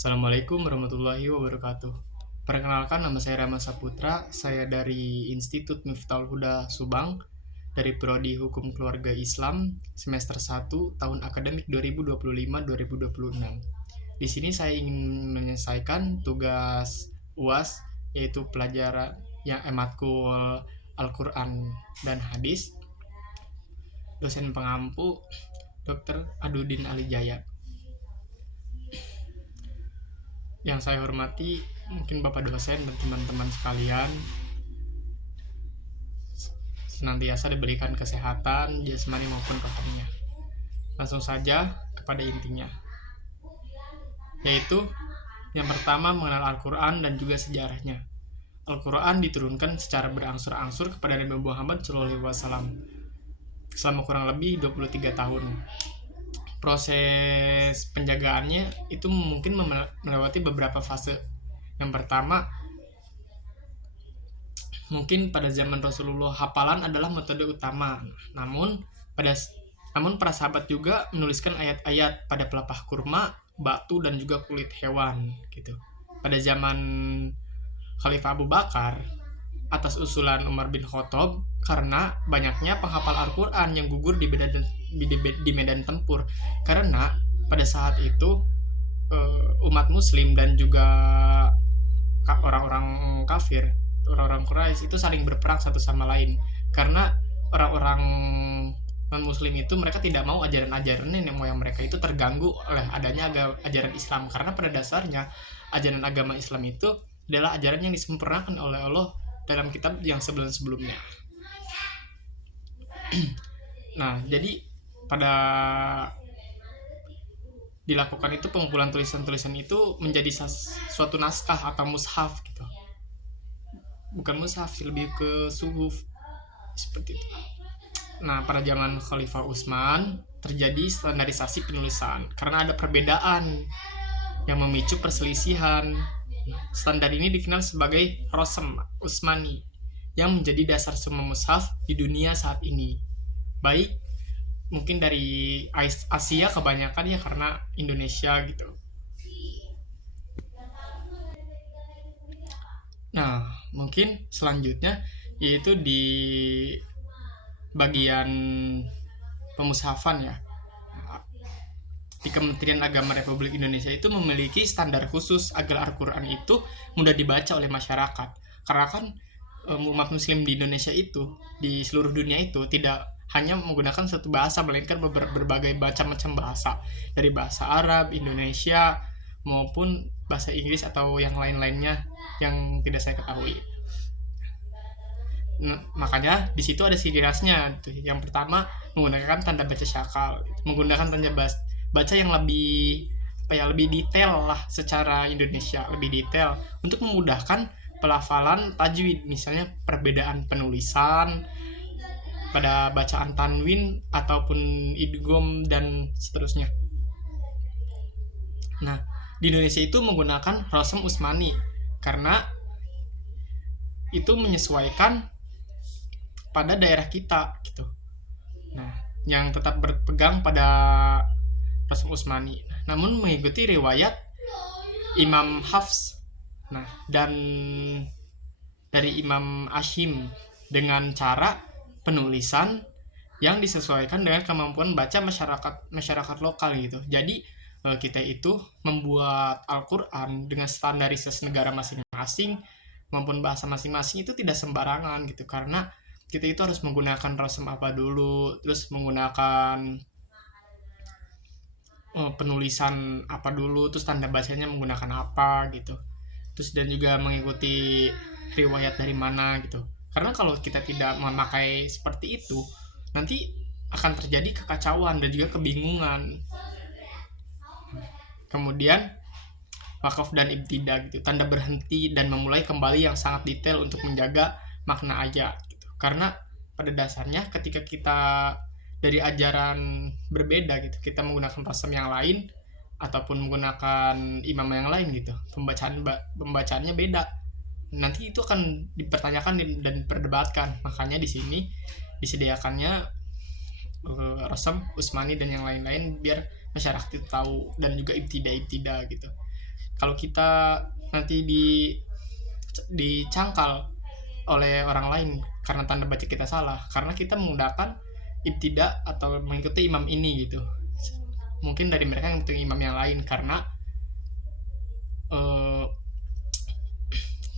Assalamualaikum warahmatullahi wabarakatuh. Perkenalkan, nama saya Rama Saputra. Saya dari Institut Miftahul Huda Subang, dari Prodi Hukum Keluarga Islam, semester 1 tahun akademik 2025-2026. Di sini saya ingin menyelesaikan tugas UAS, yaitu pelajaran yang matkul Al-Quran dan Hadis. Dosen pengampu Dr. Adudin Alijaya. Yang saya hormati mungkin Bapak dosen dan teman-teman sekalian, senantiasa diberikan kesehatan jasmani maupun rohaninya. Langsung saja kepada intinya, yaitu yang pertama mengenal Al-Quran dan juga sejarahnya. Al-Quran diturunkan secara berangsur-angsur kepada Nabi Muhammad SAW selama kurang lebih 23 tahun. Proses penjagaannya itu mungkin melewati beberapa fase. Yang pertama, mungkin pada zaman Rasulullah hafalan adalah metode utama. Namun para sahabat juga menuliskan ayat-ayat pada pelepah kurma, batu dan juga kulit hewan gitu. Pada zaman Khalifah Abu Bakar, atas usulan Umar bin Khattab, karena banyaknya penghafal Al-Quran yang gugur di medan tempur. Karena pada saat itu umat muslim dan juga orang-orang kafir, orang-orang Quraisy itu saling berperang satu sama lain. Karena orang-orang non-muslim itu mereka tidak mau ajaran-ajaran nenek moyang mereka itu terganggu oleh adanya ajaran Islam. Karena pada dasarnya ajaran agama Islam itu adalah ajaran yang disempurnakan oleh Allah dalam kitab yang sebelum-sebelumnya. Nah, jadi pada dilakukan itu pengumpulan tulisan-tulisan itu menjadi suatu naskah atau mushaf gitu. Bukan mushaf sih, lebih ke suhuf seperti itu. Nah, pada zaman Khalifah Utsman terjadi standarisasi penulisan karena ada perbedaan yang memicu perselisihan. Standar ini dikenal sebagai Rasm Utsmani yang menjadi dasar semua mushaf di dunia saat ini. Baik mungkin dari Asia kebanyakan ya, karena Indonesia gitu. Nah, mungkin selanjutnya yaitu di bagian pemushafan ya. Di Kementerian Agama Republik Indonesia itu memiliki standar khusus agar Al-Quran itu mudah dibaca oleh masyarakat. Karena kan umat muslim di Indonesia itu, di seluruh dunia itu tidak hanya menggunakan satu bahasa, melainkan berbagai macam bahasa. Dari bahasa Arab, Indonesia, maupun bahasa Inggris atau yang lain-lainnya yang tidak saya ketahui. Nah, makanya di situ ada ciri khasnya. Yang pertama, menggunakan tanda baca syakal, menggunakan tanda baca yang lebih detail lah secara Indonesia, lebih detail untuk memudahkan pelafalan tajwid. Misalnya perbedaan penulisan pada bacaan tanwin ataupun idgham dan seterusnya. Nah, di Indonesia itu menggunakan Rasm Utsmani karena itu menyesuaikan pada daerah kita gitu. Nah, yang tetap berpegang pada Rasm Utsmani, namun mengikuti riwayat Imam Hafs, dan dari Imam Ashim dengan cara penulisan yang disesuaikan dengan kemampuan baca masyarakat lokal gitu. Jadi kita itu membuat Al-Quran dengan standarisasi negara masing-masing maupun bahasa masing-masing itu tidak sembarangan gitu, karena kita itu harus menggunakan rasm apa dulu, terus menggunakan penulisan apa dulu, terus tanda bacanya menggunakan apa gitu, terus dan juga mengikuti riwayat dari mana gitu. Karena kalau kita tidak memakai seperti itu, nanti akan terjadi kekacauan dan juga kebingungan. Kemudian wakaf dan ibtida gitu, tanda berhenti dan memulai kembali yang sangat detail untuk menjaga makna ayat gitu. Karena pada dasarnya ketika kita dari ajaran berbeda gitu, kita menggunakan rasam yang lain ataupun menggunakan imam yang lain gitu, pembacaannya beda, nanti itu akan dipertanyakan dan diperdebatkan. Makanya di sini disediakannya Rasm Utsmani dan yang lain-lain biar masyarakat itu tahu, dan juga ibtida gitu. kalau kita nanti dicangkal oleh orang lain karena tanda baca kita salah, karena kita menggunakan ibtidak atau mengikuti imam ini gitu. Mungkin dari mereka yang mengikuti imam yang lain karena eh,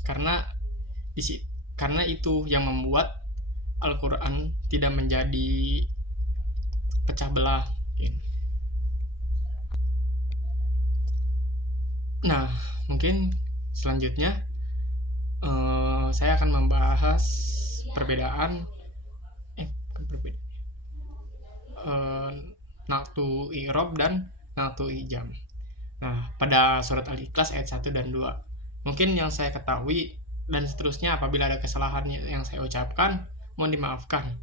karena karena itu yang membuat Al-Quran tidak menjadi pecah belah. Nah, mungkin selanjutnya saya akan membahas perbedaan naktu i'rab dan naktu ijam. Nah, pada surat Al-Ikhlas ayat 1 dan 2. Mungkin yang saya ketahui dan seterusnya apabila ada kesalahan yang saya ucapkan, mohon dimaafkan.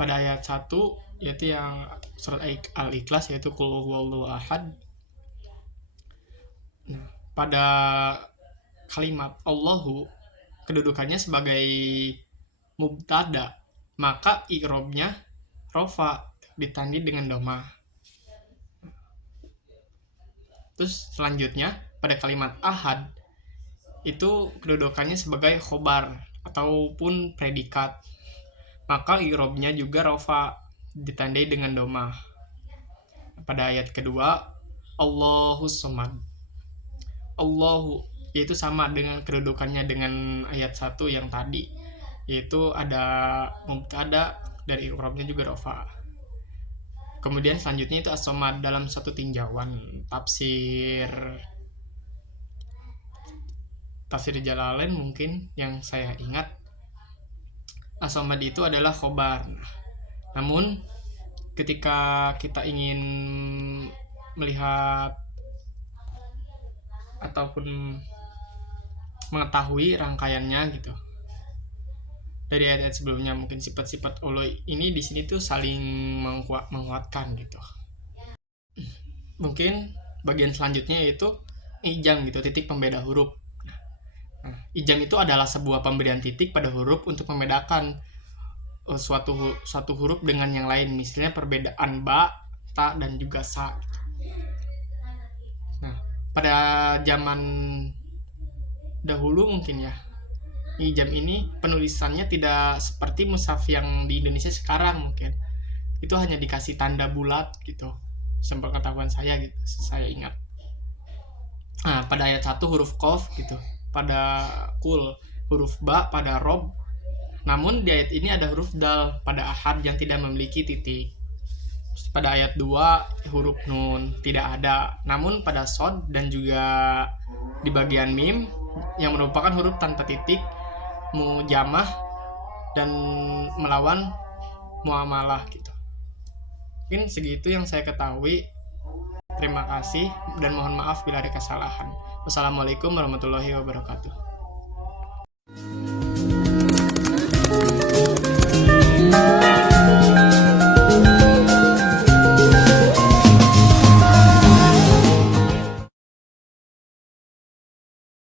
Pada ayat 1 yaitu yang surat Al-Ikhlas yaitu qul huwallahu ahad. Nah, pada kalimat Allahu kedudukannya sebagai mubtada, maka i'rabnya rofa ditandai dengan dhamma. Terus selanjutnya pada kalimat ahad itu kedudukannya sebagai khobar ataupun predikat, maka i'rabnya juga rofa ditandai dengan dhamma. Pada ayat kedua Allahus Samad, Allahu yaitu sama dengan kedudukannya dengan ayat 1 yang tadi, yaitu ada mubtada dari i'rabnya juga rofa. Kemudian selanjutnya itu as-samad dalam satu tinjauan tafsir Jalalain mungkin yang saya ingat, as-samad itu adalah khobar. Namun ketika kita ingin melihat ataupun mengetahui rangkaiannya gitu dari ayat sebelumnya, mungkin sifat-sifat Allah ini di sini tuh saling menguatkan gitu. Mungkin bagian selanjutnya yaitu ijam gitu, titik pembeda huruf. Nah, ijam itu adalah sebuah pemberian titik pada huruf untuk membedakan suatu huruf dengan yang lain, misalnya perbedaan ba, ta, dan juga sa. Nah, pada zaman dahulu mungkin ya, ijam ini penulisannya tidak seperti mushaf yang di Indonesia sekarang, mungkin itu hanya dikasih tanda bulat gitu, sepengetahuan saya gitu, saya ingat. Nah, pada ayat 1 huruf qaf gitu, pada kul huruf ba, pada rob. Namun di ayat ini ada huruf dal pada ahad yang tidak memiliki titik. Pada ayat 2 huruf nun tidak ada, namun pada sod dan juga di bagian mim yang merupakan huruf tanpa titik, mujamah dan melawan muamalah gitu. Mungkin segitu yang saya ketahui. Terima kasih dan mohon maaf bila ada kesalahan. Wassalamualaikum warahmatullahi wabarakatuh.